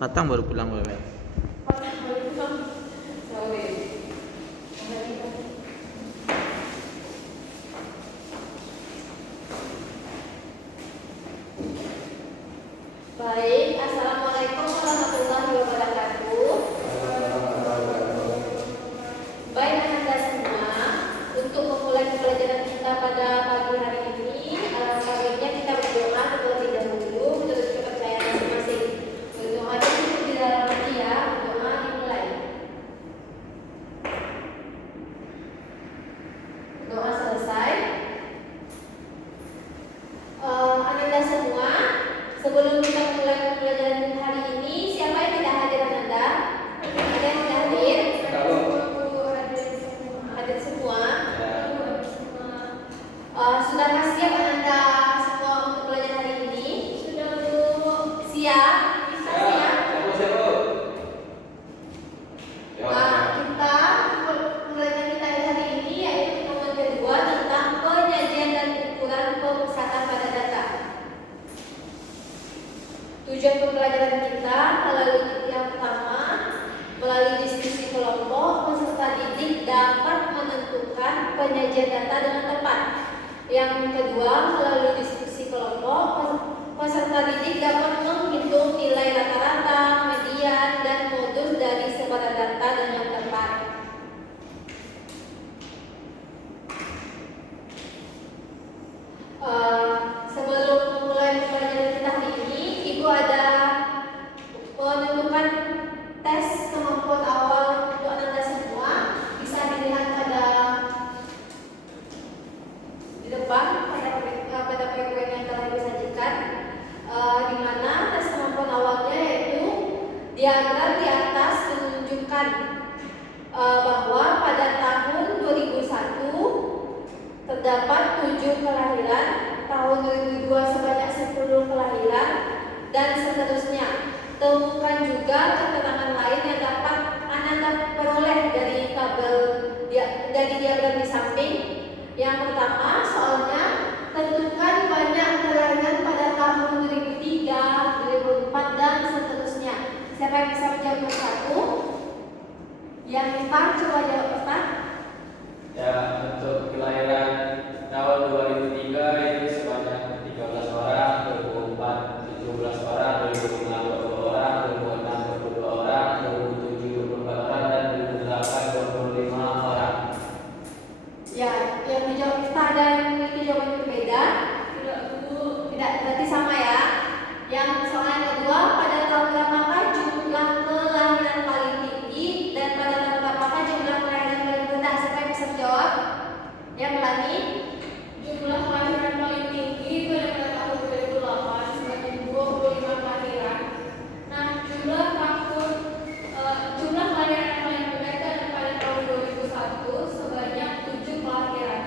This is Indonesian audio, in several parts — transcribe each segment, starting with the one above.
Matang baru pulang Wewe. Baik, Assalamualaikum warahmatullahi wabarakatuh. Baik Anda semua, untuk memulai pelajaran kita pada pagi hari ini, alangkah baiknya kita berdoa terlebih dahulu menurut kepercayaan masing-masing. Berdoa dulu di dalam hati ya, berdoa dimulai. Doa selesai. Anda semua, sebelum kita mulai pelajaran hari ini, siapa yang tidak hadir Anda? Ada yang tidak hadir? Hadir semua. Sudahkah siap Anda semua untuk pelajaran hari ini? Sudah Bu. Siap? Bisa siap? Kita pelajaran kita hari ini yaitu pertemuan kedua tentang penyajian dan ukuran pemusatan pada data. Tujuan pembelajaran kita melalui yang pertama, melalui diskusi kelompok, peserta didik dapat menentukan penyajian data dengan tepat. Yang kedua, melalui diskusi kelompok, peserta didik dapat menghitung nilai rata-rata, median, dan modus dari sebaran data dengan tepat. Sebelum memulai pembelajaran kita hari ini, Ibu ada menentukan tes kemampuan awal untuk Anda semua. Bisa dilihat pada di depan pada poin-poin yang telah disajikan, di mana tes kemampuan awalnya yaitu diagram di atas menunjukkan bahwa pada tahun 2001 terdapat 7 kelahiran, tahun 2002 sebanyak 10 kelahiran, dan seterusnya. Temukan juga keterangan lain yang dapat Anda peroleh dari tabel dari diagram di samping. Yang pertama, soalnya tentukan banyak kelahiran pada tahun 2003, 2004, dan seterusnya. Siapa yang bisa menjawab nomor 1? Yang Ustaz, coba jawab Ustaz. Ya, untuk kelahiran tahun 2003 itu sebanyak 13 orang, 2004 17 orang, 2005 20 orang, 2006 22 orang, 2007 24 orang, dan 2008 25 orang. Ya, yang dijawab kita ada yang memiliki jawaban berbeda? Tidak, Bu. Tidak, berarti sama ya. Yang soal yang kedua, pada tahun berapakah jumlah kelahiran paling tinggi dan pada tahun berapakah jumlah kelahiran paling rendah? Siapa yang bisa menjawab? Yang Melani? Jumlah kelahiran paling tinggi pada tahun 2008 sebanyak 25 kelahiran. Nah, jumlah kelahiran yang paling rendah pada tahun 2001 sebanyak 7 kelahiran.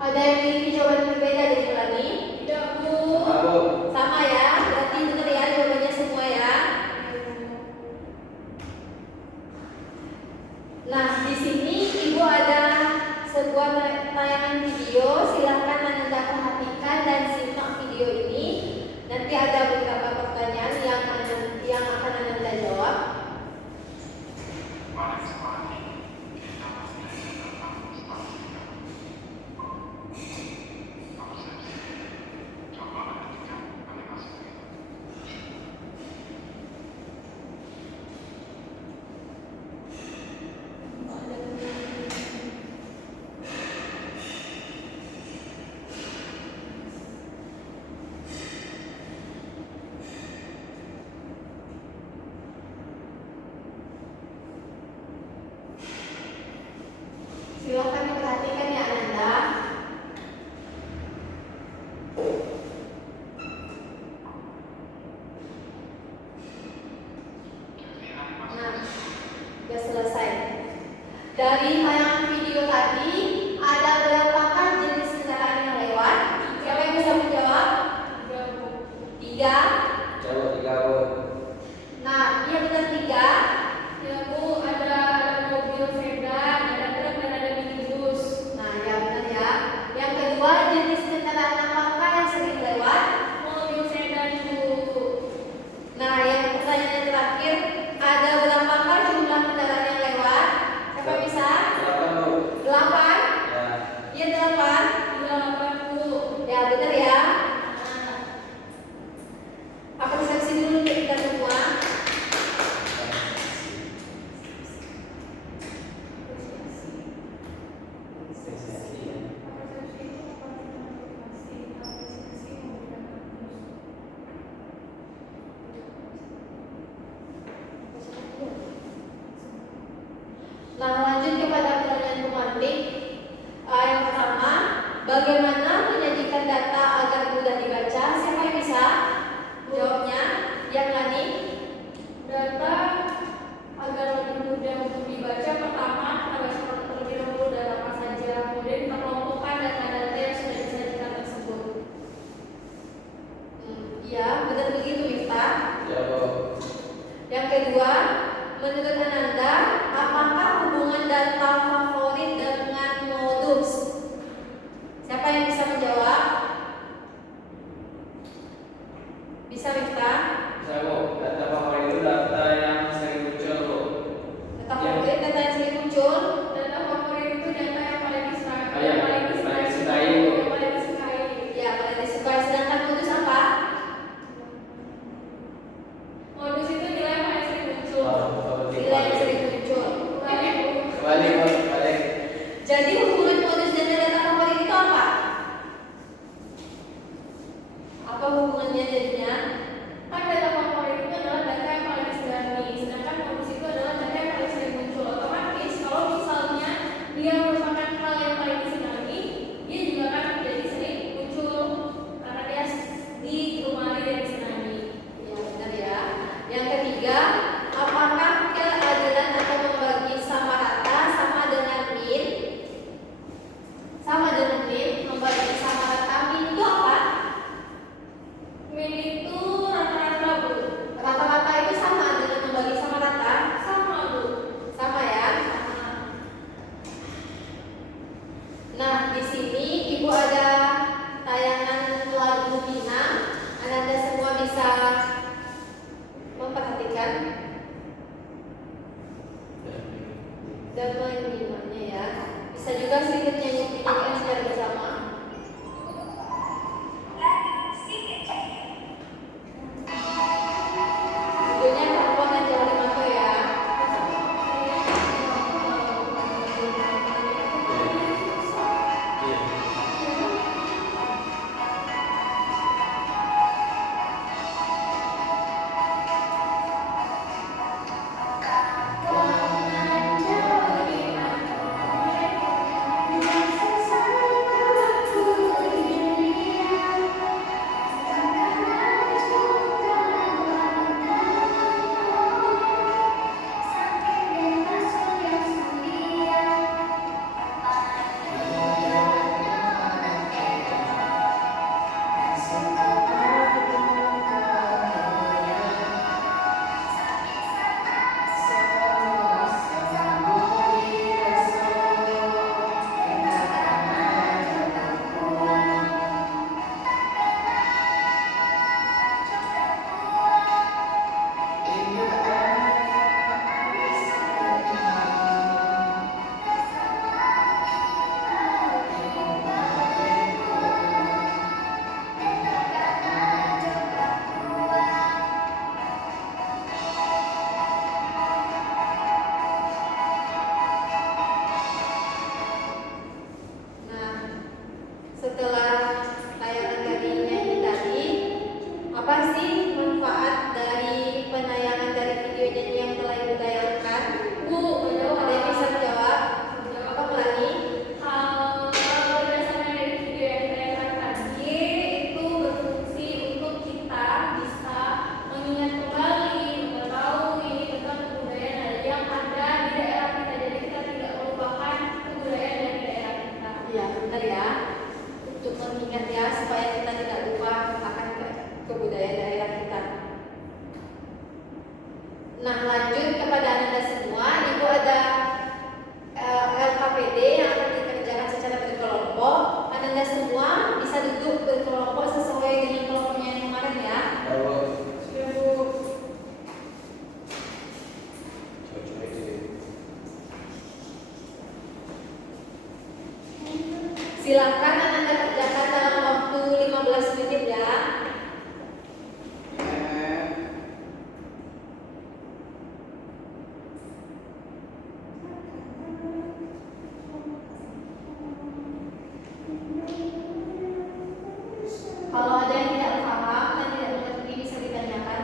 Ada yang memiliki jawaban berbeda dari Melani? Tidak, Bu. Sama ya, berarti benar ya jawabannya semua ya. Nah, di sini Ibu ada sebuah tayangan video. Silahkan Anda perhatikan dan simak video ini. Nanti ada beberapa pertanyaan yang akan Anda jawab. Silahkan diperhatikan ya Anda. Nah, sudah selesai. Dari tayangan video tadi, ada berapakah jenis kendaraan yang lewat? Siapa yang bisa menjawab? 3. Jawab 3, Bu. Nah, iya benar 3. Ya, Bu, ada mobil sedan, ada truk, dan ada minibus. Nah, ya benar ya. Yang kedua, jenis kendaraan apakah yang sering lewat? Mobil sedan, Bu. Nah, yang pertanyaan yang Yang kedua, menurut Ananda, apakah hubungan data favorit dengan modus? Siapa yang bisa menjawab? Bisa Miftah? Bisa kok. Data favorit itu data yang sering muncul kok. Data favorit, data yang sering muncul. Data favorit itu data yang paling disukai. Ah, ya, paling disukai kok. Yang paling disukai. Ya, paling disukai. Sedangkan modus apa? Modus itu nilai yang paling sering muncul. Nilai yang sering muncul. Balik. Jadi hubungan modus dan data favorit itu apa? Apa hubungannya jadinya? Kan data favorit itu adalah data yang paling disegani, sedangkan modus itu adalah data yang paling sering muncul. Otomatis kalau misalnya dia merupakan hal yang paling disegani, dia juga akan menjadi sering muncul karena dia digemari dan disenangi. Ya, benar ya. Yang ketiga, apakah keadilan atau membagi sama rata sama dengan min? Sama dengan min, membagi sama rata. Min itu apa? Min itu rata-rata, Bu. Rata-rata itu sama dengan membagi sama rata. Sama, Bu. Sama ya. Sama. Nah, di sini Ibu ada tayangan lagu Bina. Anda semua bisa memperhatikan dan menyimaknya ya. Bisa juga sedikit nyanyikan secara bersama. Ibunya perempuan dan jauh mata ya. Nah, setelah tayangan dari nyanyi tadi, apa sih manfaat dari penayangan dari video nyanyi yang telah Ibu tayangkan? Bu, Ada yang bisa menjawab? Apa Melani? hal berdasarkan dari video yang ditayangkan tadi itu berfungsi untuk kita bisa mengingat kembali, mengetahui tentang kebudayaan yang ada di daerah kita. Jadi kita tidak melupakan kebudayaan dari daerah kita. Iya, bentar ya. Untuk mengingat ya supaya kita tidak lupa akan kebudayaan daerah kita. Nah, lanjut kepada Anda semua. Ibu ada LKPD yang akan dikerjakan secara berkelompok. Anda semua bisa duduk berkelompok sesuai dengan kelompoknya yang kemarin ya. Sudah, Bu. Silakan Anda kerjakan dalam waktu 15 menit ya. Kalau ada yang tidak paham dan tidak mengerti bisa ditanyakan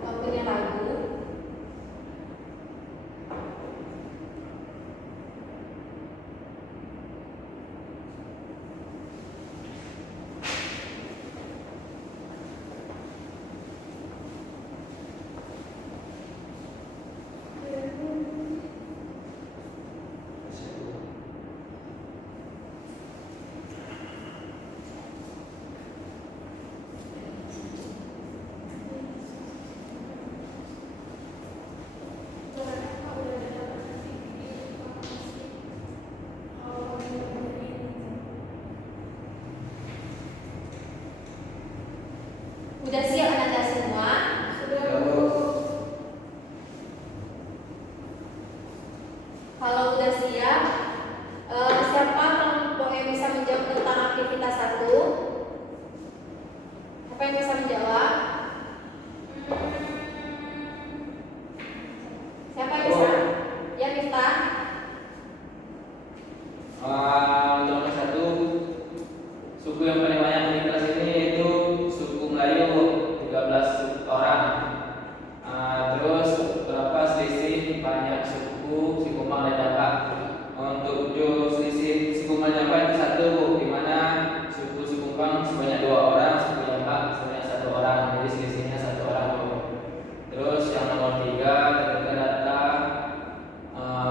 atau punya ragu. Udah siap Anda semua? Sudah Ya, Bu. Bu. Kalau udah siap, siapa kelompok yang bisa menjawab tentang aktivitas 1? Siapa yang bisa menjawab? Siapa yang bisa? Ya, Miftah. Untuk nomor 1, suku yang paling banyak di kelas ini yaitu suku Melayu 13 orang. Terus berapa selisih banyak suku Sikumbang dan Dapak? Untuk selisih Sikumbang dan Dapak itu 1, Bu, di mana suku Sikumbang sebanyak 2 orang, suku Dapak sebanyak 1 orang, jadi selisihnya 1 orang, Bu. Terus yang nomor 3, kita data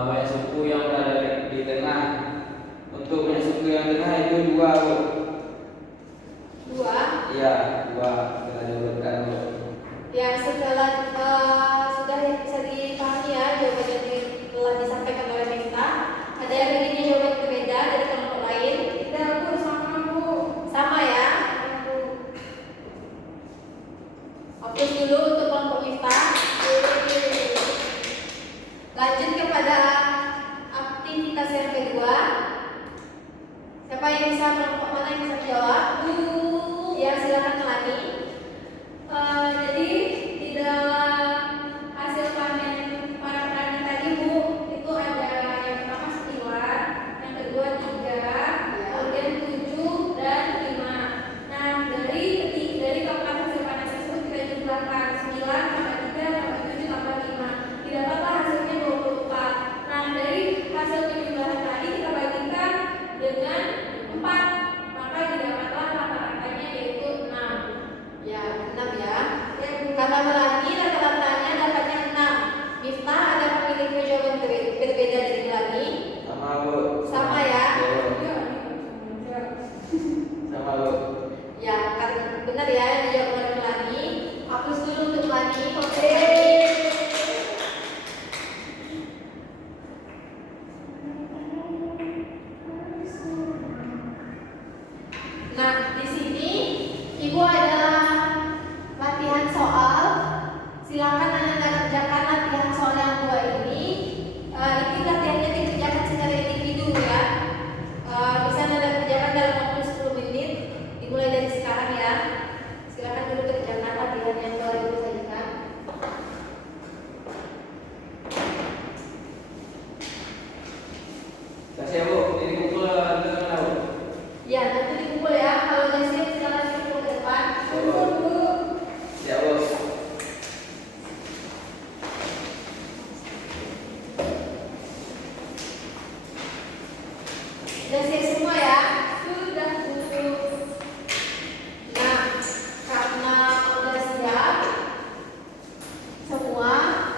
banyak suku yang berada di tengah. Untuk banyak suku yang tengah itu 2, Bu. 2. Iya, 2 telah diurutkan, Bu. Ya, setelah sudah bisa dipahami ya jawabannya telah disampaikan oleh Miftah. Ada yang ingin jawaban berbeda dari kelompok lain? Tidak Bu, sama Bu. Sama ya. Hapus dulu untuk kelompok Miftah. Lanjut kepada aktivitas yang kedua. Siapa yang bisa, kelompok mana yang bisa menjawab? Ya, silakan Melani. Jadi di dalam hasil panen para petani tadi Bu, itu ada yang pertama 9, yang kedua 3, kemudian 7 dan 5. Nah, dari keempat hasil panen tersebut kita jumlahkan 9 tambah 3 tambah 7 tambah 5. Didapatlah hasilnya 24. Nah, dari hasil penjumlahan tadi kita bagikan dengan 4, maka didapatlah rata-ratanya yaitu 6. Ya, 6 ya. Kata Melani rata-ratanya dapatnya 6. Miftah, ada memiliki jawaban berbeda dari Melani? Sama, Bu. Sama ya. Iya, sama, Bu. Ya, kan benar ya yang dijawab oleh Melani. Hapus dulu untuk Melani. Oke. Nah, di sini Ibu ada latihan soal. Silakan Anda kerjakan latihan soal yang 2 ini. Ini latihannya dikerjakan secara individu ya. Bisa Anda kerjakan dalam waktu 10 menit. Dimulai dari sekarang ya. Silakan dulu kerjakan latihan yang 2 Ibu sajikan. Kasih ya, Bu. Ini kumpul dengan Bu. Ya, nanti dikumpul ya. Kalau udah siap silakan dikumpul ke depan. Kumpul Bu. Siap, Bu. Udah siap semua ya. Sudah Bu. Nah, karena udah siap semua,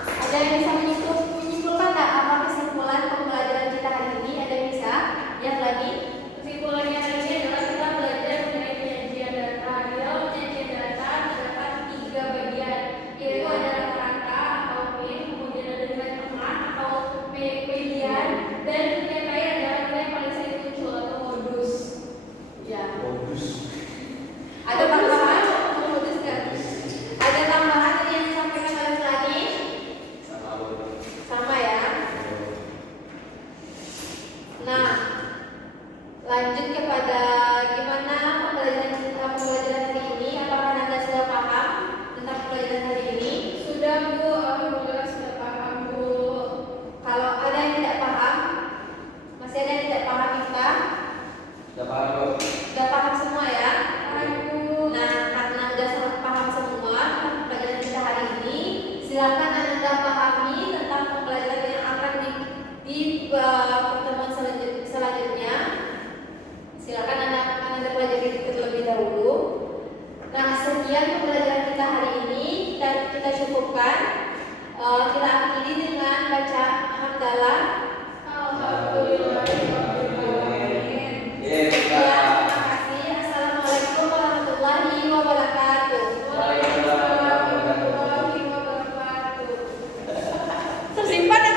ada yang bisa menyimpulkan tak apa kesimpulan pembelajaran kita hari ini? Ada yang bisa? Yang lagi? Kesimpulannya hari ini adalah kita belajar mengenai penyajian data. Di dalam penyajian data terdapat 3 bagian, yaitu ada rata-rata atau mean, kemudian ada nilai teman atau median, dan yang terakhir adalah nilai paling sering muncul atau modus. Ya. Bagus. Ada tambahan? Modus kan? Ada tambahan tadi yang disampaikan oleh Melani? Sama, Bu. Sama ya. Nah, lanjut kepada gimana pembelajaran hari ini. Apakah Anda sudah paham tentang pembelajaran hari ini? Sudah Bu, alhamdulillah sudah paham Bu. Kalau ada yang tidak paham, masih ada yang tidak paham Miftah? Sudah paham, Bu? Sudah paham semua ya? Paham Bu. Nah, karena sudah sangat paham semua tentang pembelajaran kita hari ini, silakan Anda pahami tentang pembelajaran yang akan di pertemuan selanjutnya. Silakan Anda pelajari terlebih dahulu. Nah, sekian pembelajaran kita hari ini. Kita cukupkan. Kita akhiri dengan baca hamdalah. Alhamdulillah. Iya, Sekian, terima kasih. Assalamualaikum warahmatullahi wabarakatuh. Waalaikumsalam warahmatullahi wabarakatuh. Tersimpan ya.